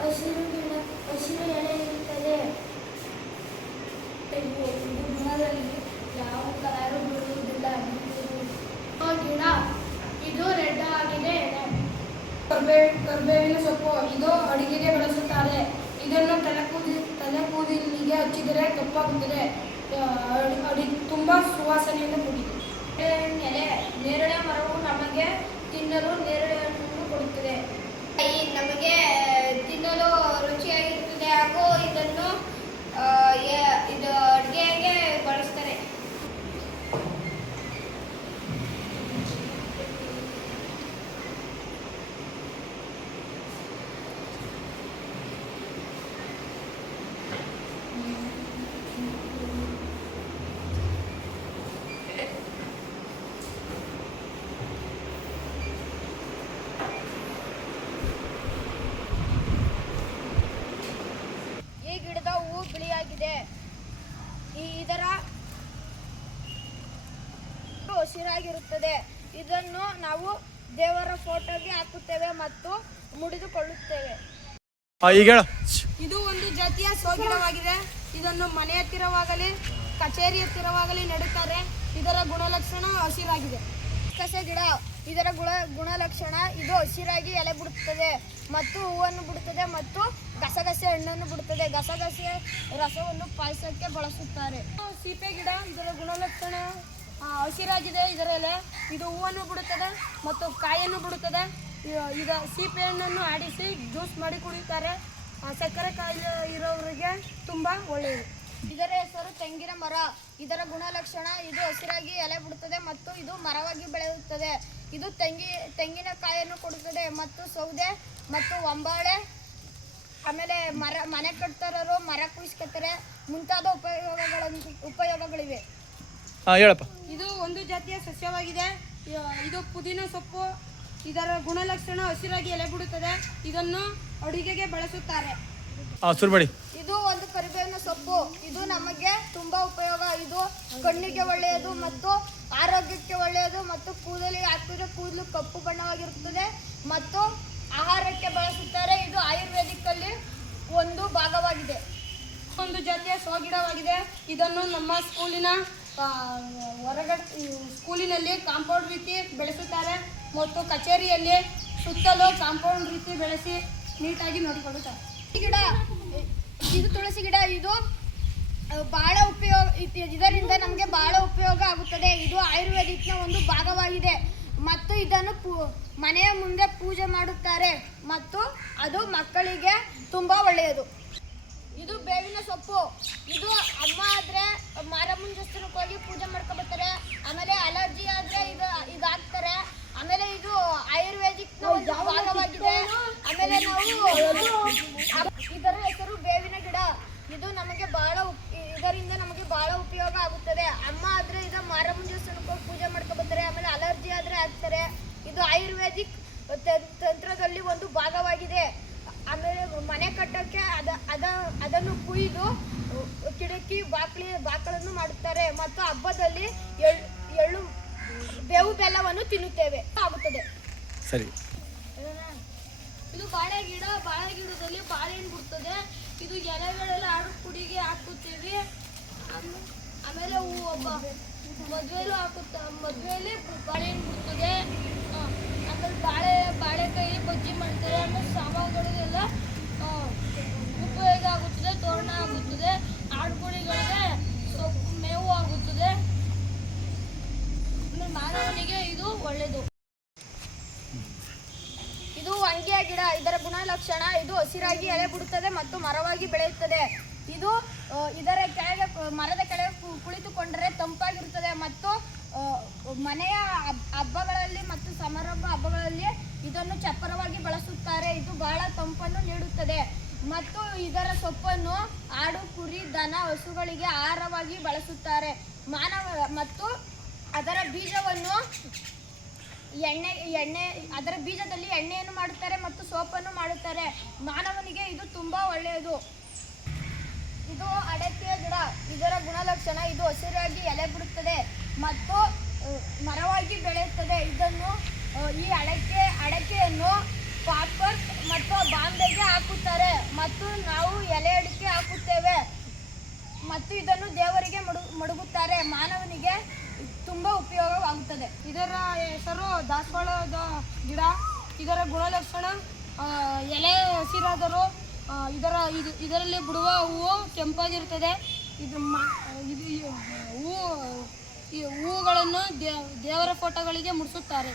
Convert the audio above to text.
ಹಸಿರು ಎಲೆ ಇರುತ್ತದೆ. ಗುಣದಲ್ಲಿ ಯಾವ ಕಲರು ಬೀಳುವುದಿಲ್ಲ. ಗಿಡ ಇದು ರೆಡ್ ಆಗಿದೆ. ಕರ್ಬೇವಿನ ಸೊಪ್ಪು ಇದು ಅಡಿಗೆಗೆ ಬಳಸುತ್ತಾರೆ. ಇದನ್ನು ತಲೆ ಕೂದಲಿಗೆ ಹಚ್ಚಿದರೆ ಕಪ್ಪಾಗುತ್ತದೆ. ತುಂಬಾ ಸುವಾಸನೆಯಿಂದ ಕೂಡಿದೆ. ಎಲೆ ನೇರಳೆ ಮರವು ನಮಗೆ ತಿನ್ನಲು ನೇರಳೆಯನ್ನು ಕೊಡುತ್ತದೆ. ನಮಗೆ ತಿನ್ನಲು ರುಚಿಯಾಗಿರುತ್ತದೆ ಹಾಗೂ ಇದನ್ನು ಇದು ಅಡುಗೆಗೆ ಬಳಸ್ತಾರೆ. ಬಿಳಿಯಾಗಿದೆ. ಇದರ ಹಸಿರಾಗಿರುತ್ತದೆ. ಇದನ್ನು ನಾವು ದೇವರ ಫೋಟೋಗೆ ಹಾಕುತ್ತೇವೆ ಮತ್ತು ಮುಡಿದುಕೊಳ್ಳುತ್ತೇವೆ. ಇದು ಒಂದು ಜಾತಿಯ ಸೋಗಿಡವಾಗಿದೆ. ಇದನ್ನು ಮನೆ ಹತ್ತಿರವಾಗಲಿ ಕಚೇರಿ ಹತ್ತಿರವಾಗಲಿ ನೆಡುತ್ತಾರೆ. ಇದರ ಗುಣಲಕ್ಷಣ ಹಸಿರಾಗಿದೆ. ಕಸೆ ಗಿಡ ಇದರ ಗುಣಲಕ್ಷಣ ಇದು ಹಸಿರಾಗಿ ಎಲೆ ಬಿಡುತ್ತದೆ ಮತ್ತು ಹೂವನ್ನು ಬಿಡುತ್ತದೆ ಮತ್ತು ಗಸಗಸೆ ಹಣ್ಣನ್ನು ಬಿಡುತ್ತದೆ. ಗಸಗಸೆ ರಸವನ್ನು ಪಾಯಸಕ್ಕೆ ಬಳಸುತ್ತಾರೆ. ಸೀಪೆ ಗಿಡ ಇದರ ಗುಣಲಕ್ಷಣ ಹಸಿರಾಗಿದೆ. ಇದರ ಎಲೆ ಇದು ಹೂವನ್ನು ಬಿಡುತ್ತದೆ ಮತ್ತು ಕಾಯನ್ನು ಬಿಡುತ್ತದೆ. ಈಗ ಸೀಪೆ ಹಣ್ಣನ್ನು ಆಡಿಸಿ ಜ್ಯೂಸ್ ಮಾಡಿ ಕುಡಿಯುತ್ತಾರೆ. ಸಕ್ಕರೆ ಕಾಯಿಲೆ ಇರೋರಿಗೆ ತುಂಬ ಒಳ್ಳೆಯದು. ಇದರ ಹೆಸರು ತೆಂಗಿನ ಮರ. ಇದರ ಗುಣಲಕ್ಷಣ ಇದು ಹಸಿರಾಗಿ ಎಲೆ ಬಿಡುತ್ತದೆ ಮತ್ತು ಇದು ಮರವಾಗಿ ಬೆಳೆಯುತ್ತದೆ. ಇದು ತೆಂಗಿನಕಾಯಿಯನ್ನು ಕೊಡುತ್ತದೆ ಮತ್ತು ಸೌದೆ ಮತ್ತು ಒಂಬಾಳೆ ಆಮೇಲೆ ಮನೆ ಕಟ್ತಾರರು ಮರ ಕುಯಿಸ್ಕೊತಾರೆ. ಮುಂತಾದ ಉಪಯೋಗಗಳಿವೆ. ಇದು ಒಂದು ಜಾತಿಯ ಸಸ್ಯವಾಗಿದೆ. ಇದು ಪುದೀನ ಸೊಪ್ಪು. ಇದರ ಗುಣಲಕ್ಷಣ ಹಸಿರಾಗಿ ಎಲೆ ಬಿಡುತ್ತದೆ. ಇದನ್ನು ಅಡುಗೆಗೆ ಬಳಸುತ್ತಾರೆ. ಇದು ಒಂದು ಕರಿಬೇವಿನ ಸೊಪ್ಪು. ಇದು ನಮಗೆ ತುಂಬಾ ಉಪಯೋಗ. ಇದು ಕಣ್ಣಿಗೆ ಒಳ್ಳೆಯದು ಮತ್ತು ಆರೋಗ್ಯಕ್ಕೆ ಒಳ್ಳೆಯದು ಮತ್ತು ಕೂದಲಿಗೆ ಹಾಕಿದ್ರೆ ಕೂದಲು ಕಪ್ಪು ಬಣ್ಣವಾಗಿರುತ್ತದೆ ಮತ್ತು ಆಹಾರಕ್ಕೆ ಬಳಸುತ್ತಾರೆ. ಇದು ಆಯುರ್ವೇದಿಕ್ ಅಲ್ಲಿ ಒಂದು ಭಾಗವಾಗಿದೆ. ಒಂದು ಜಾತಿಯ ಸೋಗಿಡವಾಗಿದೆ. ಇದನ್ನು ನಮ್ಮ ಸ್ಕೂಲಿನಲ್ಲಿ ಕಾಂಪೌಂಡ್ ರೀತಿ ಬೆಳೆಸುತ್ತಾರೆ ಮತ್ತು ಕಚೇರಿಯಲ್ಲಿ ಸುತ್ತಲೂ ಕಾಂಪೌಂಡ್ ರೀತಿ ಬೆಳೆಸಿ ನೀಟಾಗಿ ನೋಡಿಕೊಳ್ಳುತ್ತಾರೆ. ಗಿಡ ಇದು ತುಳಸಿ ಗಿಡ. ಇದು ಬಹಳ ಉಪಯೋಗ. ಇದರಿಂದ ನಮಗೆ ಬಹಳ ಉಪಯೋಗ ಆಗುತ್ತದೆ. ಇದು ಆಯುರ್ವೇದಿಕ್ನ ಒಂದು ಭಾಗವಾಗಿದೆ ಮತ್ತು ಇದನ್ನು ಮನೆಯ ಮುಂದೆ ಪೂಜೆ ಮಾಡುತ್ತಾರೆ ಮತ್ತು ಅದು ಮಕ್ಕಳಿಗೆ ತುಂಬಾ ಒಳ್ಳೆಯದು. ಇದು ಬೇವಿನ ಸೊಪ್ಪು. ಇದು ಅಮ್ಮ ಆದ್ರೆ ಮಾರಮ್ಮನ ದೇವಸ್ಥಾನಕ್ಕೆ ಹೋಗಿ ಪೂಜೆ ಮಾಡ್ಕೊಬರ್ತಾರೆ. ಆಮೇಲೆ ಅಲರ್ಜಿ ಆದ್ರೆ ಇದು ಹಾಕ್ತಾರೆ. ಆಮೇಲೆ ಇದು ಆಯುರ್ವೇದಿಕ್ನ ಒಂದು ಭಾಗವಾಗಿದೆ. ಆಮೇಲೆ ಇದರ ಹೆಸರು ಬೇವಿನ ಗಿಡ. ಇದು ನಮಗೆ ಇದರಿಂದ ನಮಗೆ ಬಹಳ ಉಪಯೋಗ ಆಗುತ್ತದೆ. ಅಮ್ಮ ಆದ್ರೆ ಇದು ಮಾರಮ್ಮನ ದೇವಸ್ಥಾನಕ್ಕೆ ಹೋಗಿ ಪೂಜೆ ಮಾಡ್ಕೊಬರ್ತಾರೆ. ಆಮೇಲೆ ಅಲರ್ಜಿ ಆದ್ರೆ ಹಾಕ್ತಾರೆ. ಇದು ಆಯುರ್ವೇದಿಕ್ ತಂತ್ರದಲ್ಲಿ ಒಂದು ಭಾಗವಾಗಿದೆ. ಆಮೇಲೆ ಮನೆ ಕಟ್ಟಕ್ಕೆ ಅದನ್ನು ಕುಯ್ದು ಕಿಟಕಿ ಬಾಕಲನ್ನು ಮಾಡುತ್ತಾರೆ ಮತ್ತು ಹಬ್ಬದಲ್ಲಿ ಎಳ್ಳು ಬೇವು ಬೆಲ್ಲವನ್ನು ತಿನ್ನುತ್ತೇವೆ ಆಗುತ್ತದೆ. ಸರಿ. ಇದು ಬಾಳೆ ಗಿಡ. ಬಾಳೆ ಗಿಡದಲ್ಲಿ ಬಾಳೆಹಣ್ಣು ಬಿಡ್ತದೆ. ಇದು ಎಲೆಗಳೆಲ್ಲ ಆಡು ಪುಡಿಗೆ ಹಾಕುತ್ತೇವೆ. ಆಮೇಲೆ ಮದುವೆಯಲ್ಲೂ ಮದುವೆಯಲ್ಲಿ ಬಾಳೆಹಣ್ಣು ಬಿಡ್ತದೆ. ಆಮೇಲೆ ಬಾಳೆಕಾಯಿ ಬಜ್ಜಿ ಮಾಡ್ತಾರೆ. ಆಮೇಲೆ ಸಾಮಾನುಗಳಿಗೆಲ್ಲ ಉಪಯೋಗ ಆಗುತ್ತದೆ. ತೋರಣ ಆಗುತ್ತದೆ. ಆಡುಗಳಿಗೆ ಸೊಪ್ಪು ಮೇವು ಆಗುತ್ತದೆ. ಮಾನವನಿಗೆ ಇದು ಒಳ್ಳೆಯದು. ಇದು ವಂಗೆಯ ಗಿಡ. ಇದರ ಗುಣಲಕ್ಷಣ ಇದು ಹಸಿರಾಗಿ ಎಲೆ ಬಿಡುತ್ತದೆ ಮತ್ತು ಮರವಾಗಿ ಬೆಳೆಯುತ್ತದೆ. ಇದು ಮರದ ಕೆಳಗೆ ಕುಳಿತುಕೊಂಡರೆ ತಂಪಾಗಿರುತ್ತದೆ ಮತ್ತು ಮನೆಯ ಹಬ್ಬಗಳಲ್ಲಿ ಮತ್ತು ಸಮಾರಂಭ ಹಬ್ಬಗಳಲ್ಲಿ ಇದನ್ನು ಚಪ್ಪರವಾಗಿ ಬಳಸುತ್ತಾರೆ. ಇದು ಬಹಳ ಮತ್ತು ಇದರ ಸೊಪ್ಪನ್ನು ಆಡು, ಕುರಿ, ದನ, ಹಸುಗಳಿಗೆ ಆಹಾರವಾಗಿ ಬಳಸುತ್ತಾರೆ. ಮತ್ತು ಅದರ ಬೀಜವನ್ನು ಎಣ್ಣೆ ಅದರ ಬೀಜದಲ್ಲಿ ಎಣ್ಣೆಯನ್ನು ಮಾಡುತ್ತಾರೆ ಮತ್ತು ಸೋಪನ್ನು ಮಾಡುತ್ತಾರೆ. ಮಾನವನಿಗೆ ಇದು ತುಂಬಾ ಒಳ್ಳೆಯದು. ಇದು ಅಡಕೆಯ ಗಿಡ. ಇದರ ಗುಣಲಕ್ಷಣ ಇದು ಹಸಿರಾಗಿ ಎಲೆ ಬಿಡುತ್ತದೆ ಮತ್ತು ಮರವಾಗಿ ಬೆಳೆಯುತ್ತದೆ. ಈ ಅಡಕೆಯನ್ನು ಪಾಪರ್ ಮತ್ತು ಬಾಂಬೆಗೆ ಹಾಕುತ್ತಾರೆ ಮತ್ತು ನಾವು ಎಲೆ ಅಡಿಕೆ ಹಾಕುತ್ತೇವೆ ಮತ್ತು ಇದನ್ನು ದೇವರಿಗೆ ಮಡಗುತ್ತಾರೆ. ಮಾನವನಿಗೆ ತುಂಬಾ ಉಪಯೋಗವಾಗುತ್ತದೆ. ಇದರ ಹೆಸರು ದಾಸವಾಳದ ಗಿಡ. ಇದರ ಗುಣಲಕ್ಷಣ ಎಲೆ ಹಸಿರಾದರೂ ಇದರಲ್ಲಿ ಬಿಡುವ ಹೂವು ಕೆಂಪಾಗಿರುತ್ತದೆ. ಹೂವುಗಳನ್ನು ದೇವರ ಫೋಟೋಗಳಿಗೆ ಮುಡಿಸುತ್ತಾರೆ.